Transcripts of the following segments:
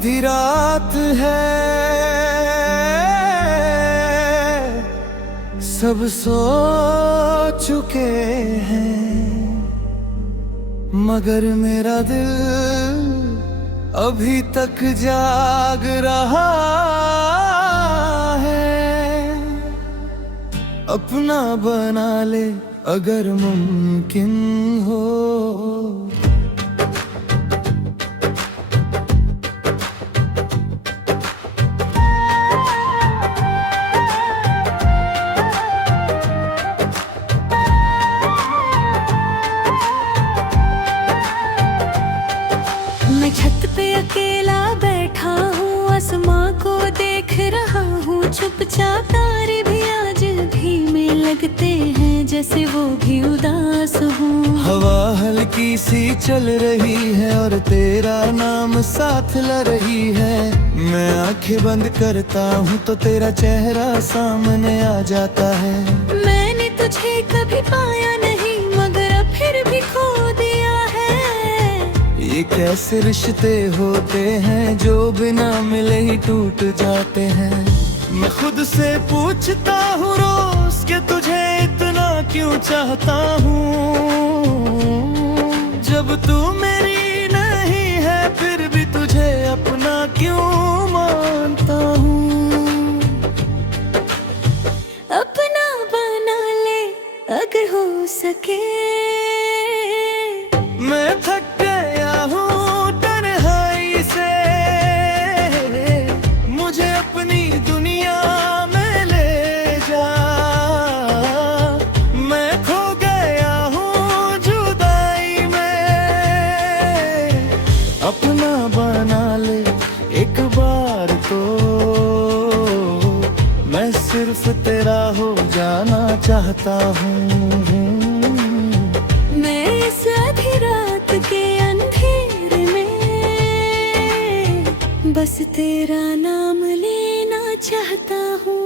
आधी रात है, सब सो चुके हैं, मगर मेरा दिल अभी तक जाग रहा है। अपना बना ले अगर मुमकिन हो। मैं छत पे अकेला बैठा हूँ, आसमां को देख रहा हूँ चुपचाप। तारे भी आज धीमे लगते हैं, जैसे वो भी उदास हूँ। हवा हल्की सी चल रही है और तेरा नाम साथ ला रही है। मैं आंखें बंद करता हूँ तो तेरा चेहरा सामने आ जाता है। मैंने तुझे कभी पाया नहीं, मगर अब फिर भी खो दिया है। ये कैसे रिश्ते होते हैं जो बिना मिले ही टूट जाते हैं। मैं खुद से पूछता हूँ रोज के तुझे इतना क्यों चाहता हूँ। जब तू मेरी नहीं है फिर भी तुझे अपना क्यों मानता हूँ। अपना बना ले अगर हो सके। मैं थक गया हूँ तन्हाई से, मुझे अपनी दुनिया में ले जा। मैं खो गया हूँ जुदाई में। अपना बना ले एक बार तो, मैं सिर्फ तेरा हो जाना चाहता हूँ। मैं इस आधी रात के अंधेरे में बस तेरा नाम लेना चाहता हूँ।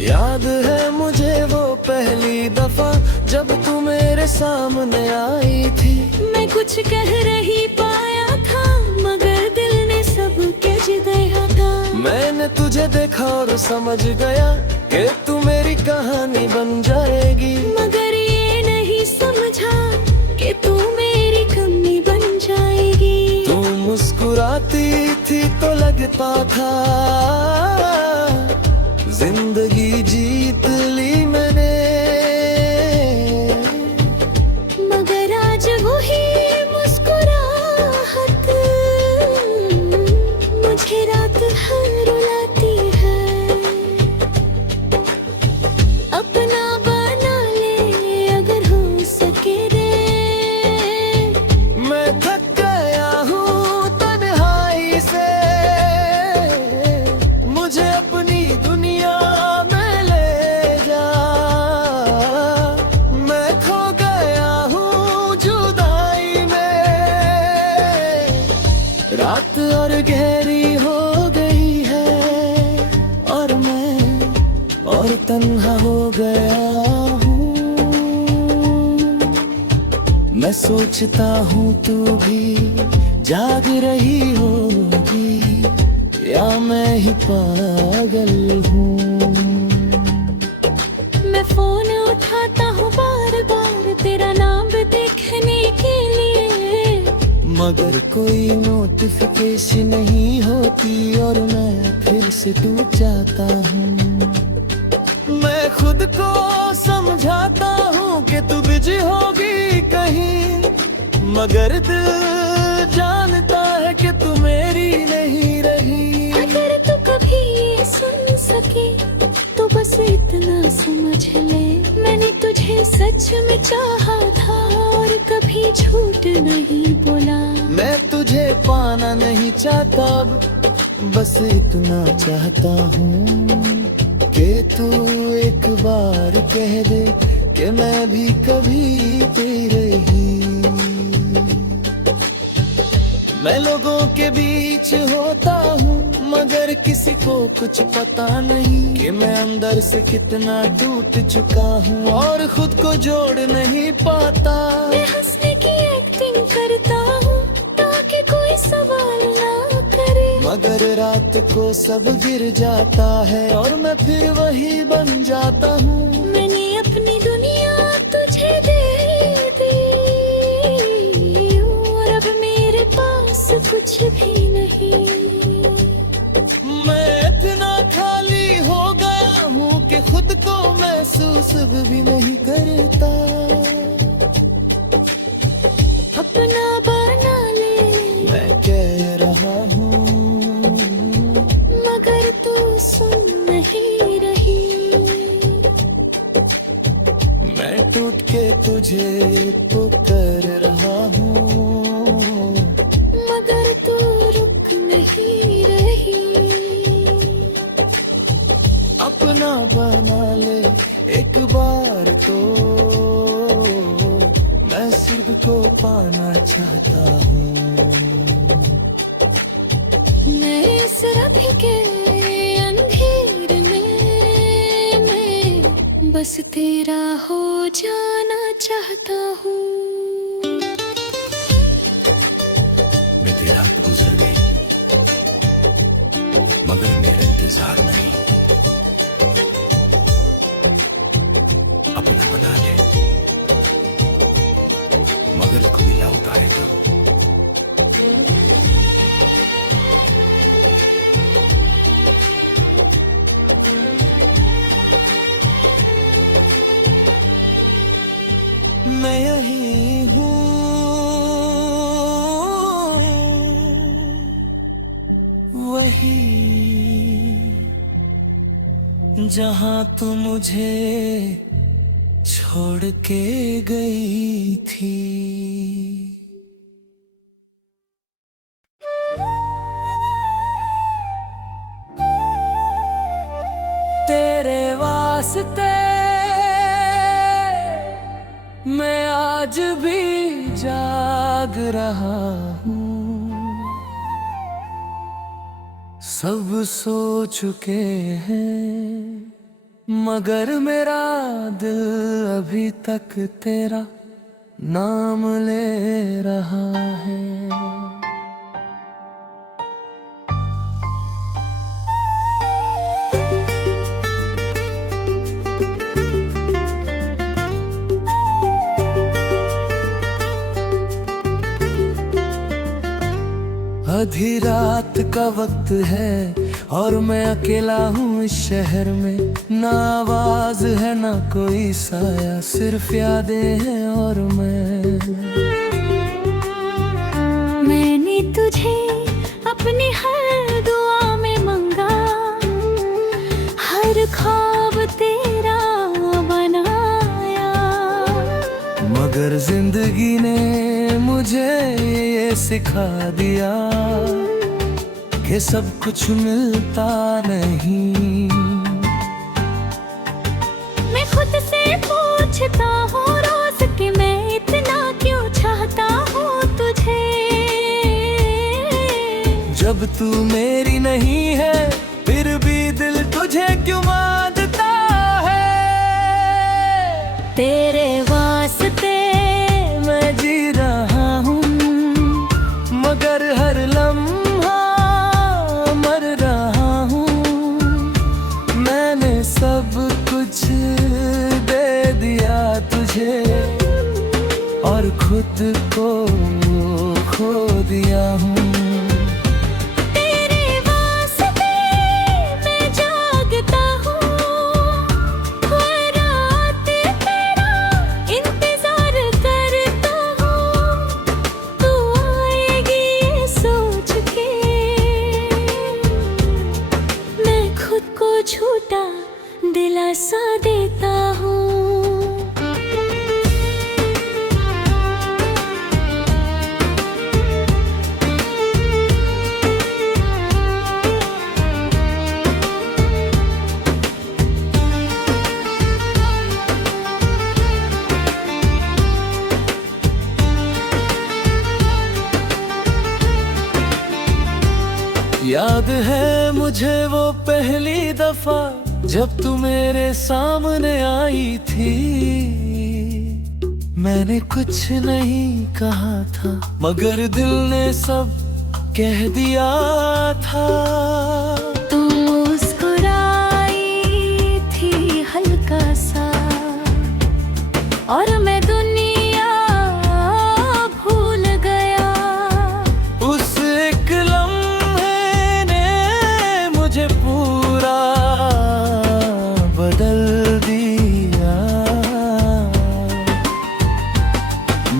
याद है मुझे वो पहली दफा जब तू मेरे सामने आई थी। मैं कुछ कह रही पाया था, मगर दिल ने सब कह दिया था। मैंने तुझे देखा और समझ गया कि तू मेरी कहानी बन जाएगी। मगर ये नहीं समझा कि तू मेरी कमी बन जाएगी। तू मुस्कुराती थी तो लगता था जिंदगी जीत ली मैंने। मगर आज वही मुस्कुराहट मुझे रात भर रुलाती है। अपना बना ले अगर हो सके रे। मैं थक गया हूँ तन्हाई से, मुझे अपनी दुनिया में ले जा। मैं खो गया हूँ जुदाई में। रात और गहरी हो गई है और मैं और तन्हा हो गया हूँ। मैं सोचता हूँ तू भी जाग रही होगी या मैं ही पागल हूँ। मैं फोन उठाता हूँ बार बार तेरा नाम देखने के लिए, मगर कोई नोटिफिकेशन नहीं होती और मैं फिर से टूट जाता हूँ। मैं खुद को समझाता हूँ कि तू बिजी होगी कहीं, मगर दिल जानता है कि तू मेरी नहीं रही। अगर तू कभी ये सुन सके तो बस इतना समझ ले, मैंने तुझे सच में चाहा था और कभी झूठ नहीं बोला। मैं तुझे पाना नहीं चाहता अब, बस इतना चाहता हूँ कि तू एक बार कह दे कि मैं भी कभी तेरी। मैं लोगों के बीच होता हूँ मगर किसी को कुछ पता नहीं कि मैं अंदर से कितना टूट चुका हूँ और खुद को जोड़ नहीं पाता। मैं हंसने की एक्टिंग करता हूँ ताकि कोई सवाल ना करे, मगर रात को सब गिर जाता है और मैं फिर वही बन जाता हूँ। मैंने अपनी दुनिया तुझे दे दी और अब मेरे पास कुछ भी नहीं। मैं इतना खाली हो गया हूँ कि खुद को महसूस भी नहीं करता। अपना बना ले मैं कह रहा हूँ मगर तू सुन नहीं रही। मैं टूट के तुझे पुकार रहा हूँ मगर तू रुक नहीं रही। अपना बना ले एक बार तो, मैं सिर्फ को पाना चाहता हूँ। मैं इस रात के अंधेर में बस तेरा हो जाना चाहता हूँ। मैं देर रात गुजर गई मगर मेरा इंतजार नहीं। अपना बना ले मगर कभी लौट आएगा। मैं यही हूँ वही जहाँ तू मुझे छोड़ के गई थी। तेरे वास्ते मैं आज भी जाग रहा हूँ। सब सो चुके हैं मगर मेरा दिल अभी तक तेरा नाम ले रहा है। आधी रात का वक्त है और मैं अकेला हूँ इस शहर में। ना आवाज है ना कोई साया, सिर्फ यादें हैं और मैंने तुझे अपनी हर दुआ में मंगा, हर ख्वाब तेरा बनाया। मगर जिंदगी ने मुझे ये सिखा दिया कि सब कुछ मिलता नहीं। मैं खुद से पूछता हूँ रोज कि मैं इतना क्यों चाहता हूँ तुझे। जब तू मेरी नहीं है फिर भी दिल तुझे क्यों मांगता है। तेरे वास्ते मैं जी रहा हूँ मगर हर लम्हा मर रहा हूँ। मैंने सब कुछ दे दिया तुझे और खुद को खो दिया हूँ। झूठा दिलासा देता हूँ। याद है मुझे वो पहली दफा जब तू मेरे सामने आई थी। मैंने कुछ नहीं कहा था मगर दिल ने सब कह दिया था। तू मुस्कुराई थी हल्का सा और मैं दुनिया भूल गया। उस एक लम्हे ने मुझे पूरा बदल दिया।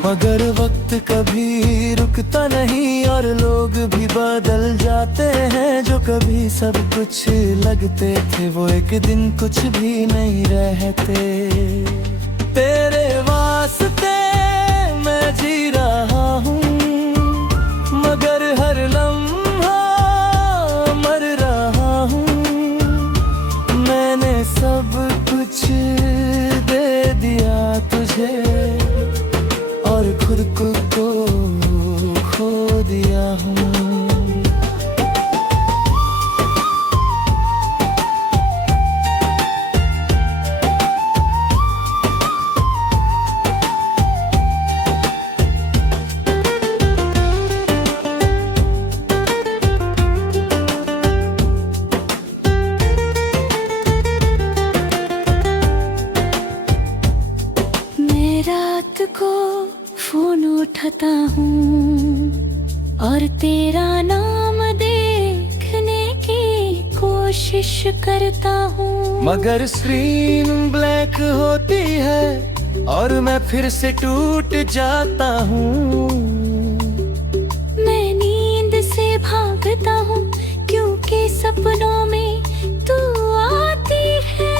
मगर वक्त कभी रुकता नहीं और लोग भी बदल जाते हैं। जो कभी सब कुछ लगते थे वो एक दिन कुछ भी नहीं रहते। तेरे वास्ते मैं जी रहा हूँ मगर हर लम्हा मर रहा हूँ। मैंने सब कुछ दे दिया तुझे और खुद को खो दिया हूँ। मैं रात को फोन उठाता हूँ और तेरा नाम देखने की कोशिश करता हूँ। मगर स्क्रीन ब्लैक होती है और मैं फिर से टूट जाता हूँ। मैं नींद से भागता हूँ क्योंकि सपनों में तू आती है।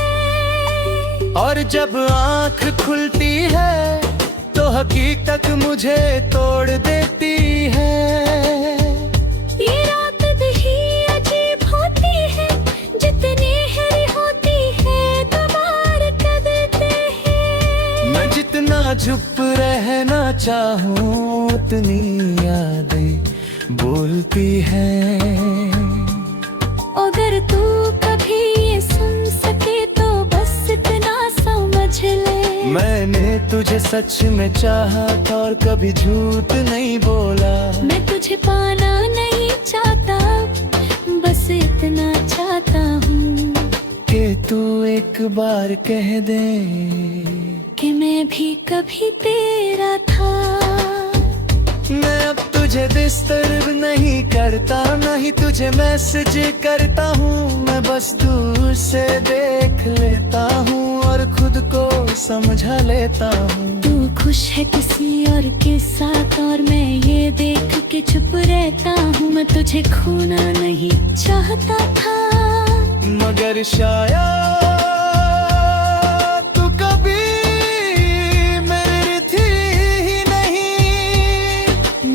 और जब आँख खुलती है तो हकीकत मुझे तोड़ देती है। ये रात भी अजीब होती है, जितनी गहरी होती है कमाल कर देते हैं। मैं जितना चुप रहना चाहूँ उतनी यादें बोलती हैं। अगर तू कभी ये सुन सके तो बस इतना समझ ले। मैंने तुझे सच में चाहा था और कभी झूठ नहीं बोला। मैं तुझे पाना नहीं चाहता, बस इतना चाहता हूँ कि तू एक बार कह दे कि मैं भी कभी तेरा था। मैं अब तुझे डिस्टर्ब नहीं करता, नहीं तुझे मैसेज करता हूँ। मैं बस दूर से देख लेता हूँ और खुद को समझा लेता हूँ। तू खुश है किसी और के साथ और मैं ये देख के चुप रहता हूँ। मैं तुझे खोना नहीं चाहता था मगर शायद तू कभी मेरी थी ही नहीं।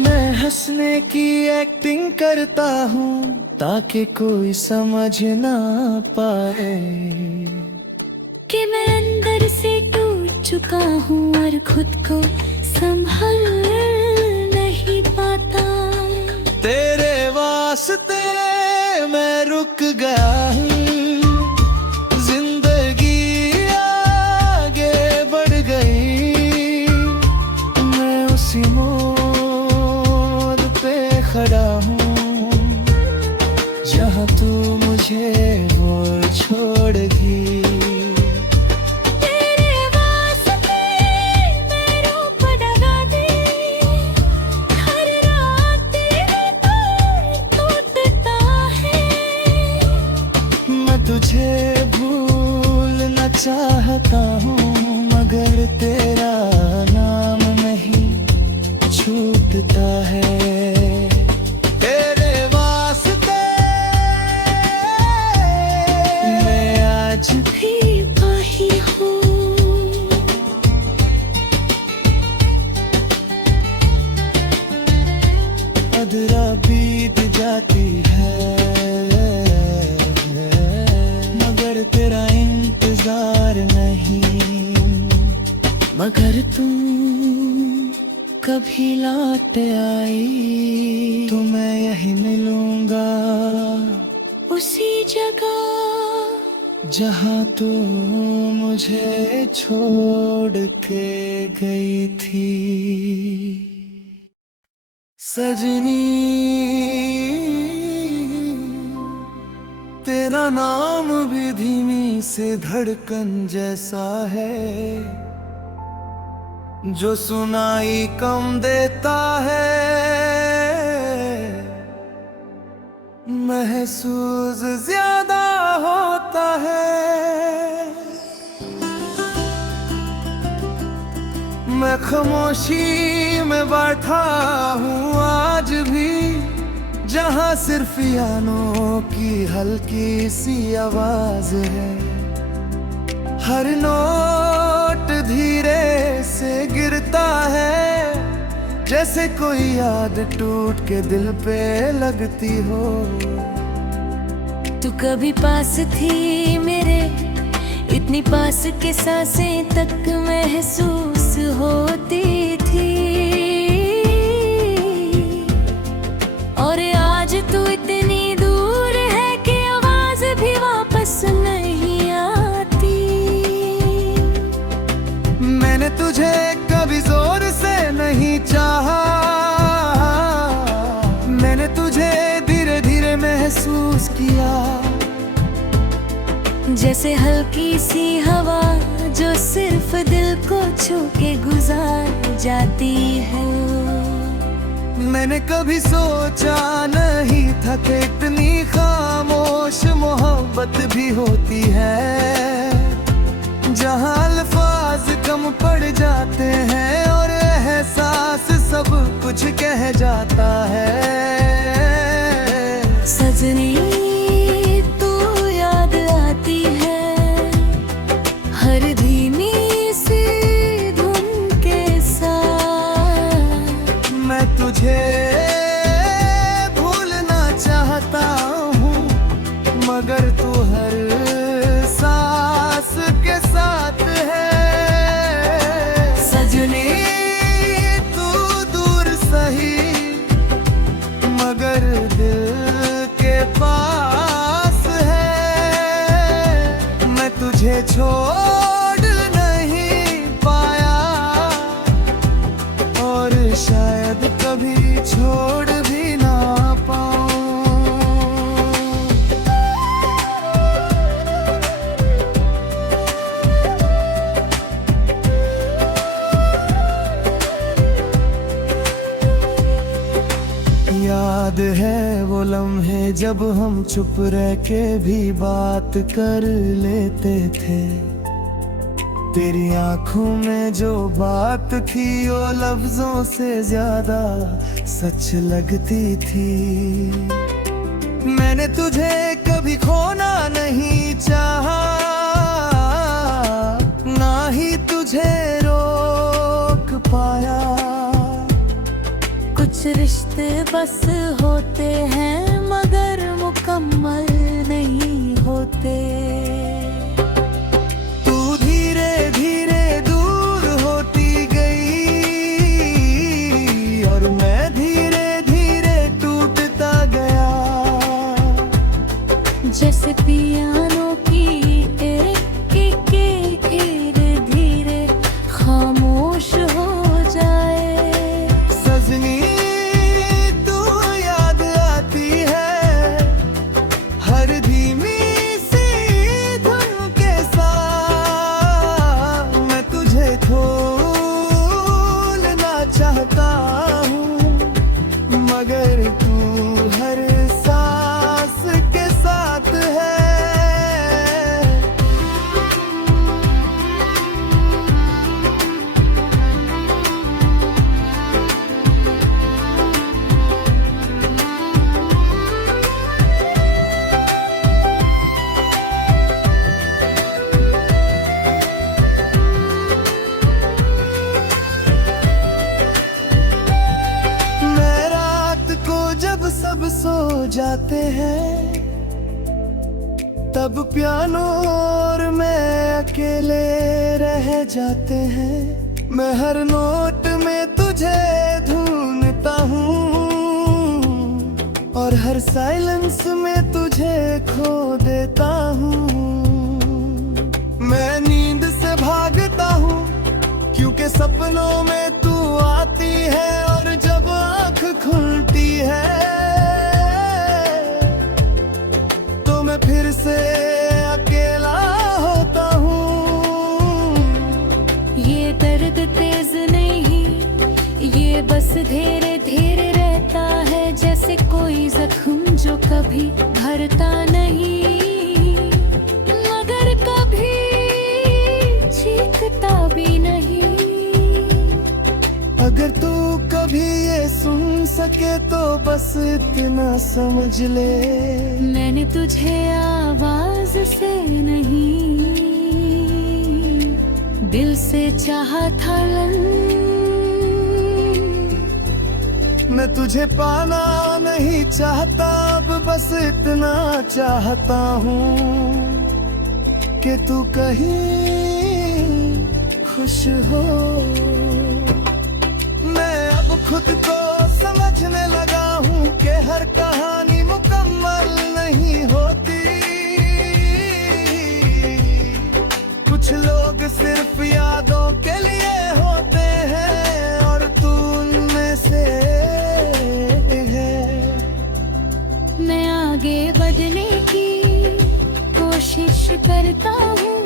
मैं हंसने की एक्टिंग करता हूँ ताकि कोई समझ ना पाए कि मैं अंदर से टूट चुका हूँ और खुद को संभल नहीं पाता। तेरे वास्ते मैं रुक गया हूँ, जिंदगी आगे बढ़ गई। मैं उसी मोड़ पे खड़ा हूँ जहाँ तू मुझे वो छोड़ गई। तुझे भूलना चाहता हूँ मगर तेरा नाम नहीं छूटता है। तेरे वास्ते मैं आज भी पाही हूँ। अधरा बीत जाती है मगर तेरा इंतजार नहीं। मगर तू कभी लौट आई तो मैं यही मिलूंगा, उसी जगह जहाँ तू मुझे छोड़ के गई थी। सजनी तेरा नाम भी धीमी से धड़कन जैसा है, जो सुनाई कम देता है, महसूस ज्यादा होता है। मैं खामोशी में बैठा हूँ आज भी, जहाँ सिर्फ यानों की हल्की सी आवाज है। हर नोट धीरे से गिरता है, जैसे कोई याद टूट के दिल पे लगती हो। तू कभी पास थी मेरे, इतनी पास के सांसें तक महसूस होती थी, और आज तू इतनी दूर है कि आवाज भी वापस नहीं आती। मैंने तुझे कभी जोर से नहीं चाहा, मैंने तुझे धीरे धीरे महसूस किया, जैसे हल्की सी हवा जो सिर्फ दिल को छू के गुजार जाती है। मैंने कभी सोचा नहीं था कि इतनी खामोश मोहब्बत भी होती है, जहाँ अल्फाज कम पड़ जाते हैं और एहसास सब कुछ कह जाता है। सजनी तू याद आती है, हर धीमी सी धुन के साथ। मैं तुझे भूलना चाहता हूँ, मगर तू हर सांस के साथ है। सजनी तू दूर सही, मगर दिल के पास है। मैं तुझे छोड़ नहीं पाया, और शायद कभी छोड़ भी ना पाऊं। याद है वो लम्हे जब हम चुप रह के भी बात कर लेते थे, तेरी आंखों में जो बात थी वो लफ्जों से ज्यादा सच लगती थी। मैंने तुझे कभी खोना नहीं चाहा, ना ही तुझे रोक पाया। कुछ रिश्ते बस होते हैं मगर मुकम्मल नहीं होते। तू धीरे धीरे दूर होती गई, और मैं धीरे धीरे टूटता गया, जैसे पियानो की एक एक धीरे धीरे खामोश हो जाए। सजनी तू याद आती है, हर धीमी सी धुन के साथ। मैं तुझे भूलना चाहता हूँ, मगर तू हर सांस के साथ है। मैं रात को जब सब सो जाते हैं, तब पियानो और मैं अकेले रह जाते हैं। मैं हर नोट में तुझ तुझे ढूंढता हूँ और हर साइलेंस में तुझे खो देता हूँ। मैं नींद से भागता हूँ क्योंकि सपनों में तू आती है और जब आँख खुलती है तो मैं फिर से अकेला होता हूँ। ये दर्द तेज नहीं, ये बस धीरे धीरे रहता है, जैसे कोई जख्म जो कभी भरता नहीं मगर कभी चीखता भी नहीं। अगर तू कभी ये सुन सके तो बस इतना समझ ले, मैंने तुझे आवाज से नहीं दिल से चाहा था। मैं तुझे पाना नहीं चाहता, अब बस इतना चाहता हूँ कि तू कहीं खुश हो। मैं अब खुद को समझने लगा हूँ कि हर कहानी मुकम्मल नहीं होती। कुछ लोग सिर्फ यादों के लिए होते हैं और तू उनमें से मैं आगे बढ़ने की कोशिश करता हूँ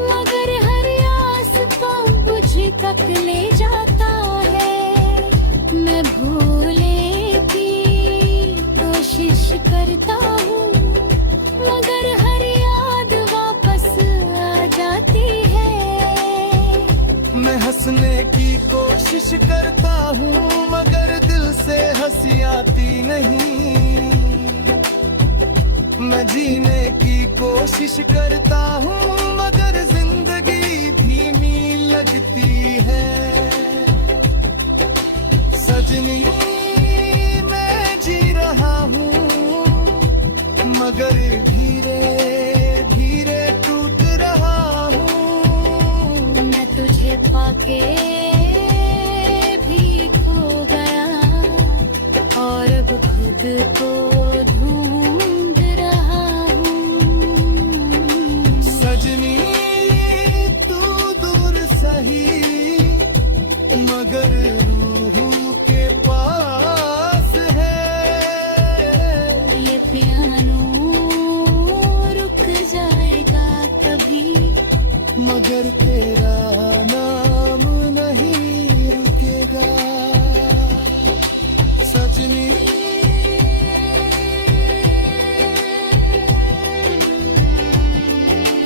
मगर हर रास्ता मुझे तक ले जाता है। मैं भूलने की कोशिश करता हूँ मगर हर याद वापस आ जाती है। मैं हंसने की कोशिश करता हूँ मगर दिल से हंसी आती नहीं। मैं जीने की कोशिश करता हूँ मगर जिंदगी धीमी लगती है। सजनी मैं जी रहा हूँ मगर धीरे धीरे टूट रहा हूँ। मैं तुझे पाके भी खो गया और अब खुद को ढूंढ रहा हूँ। सजनी तू दूर सही मगर रूह के पास है। ये पियानो रुक जाएगा कभी मगर तेरा नाम नहीं रुकेगा। सजनी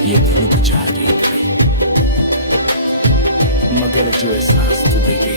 ये रुक जाएगी मगर जो एहसास तू देगी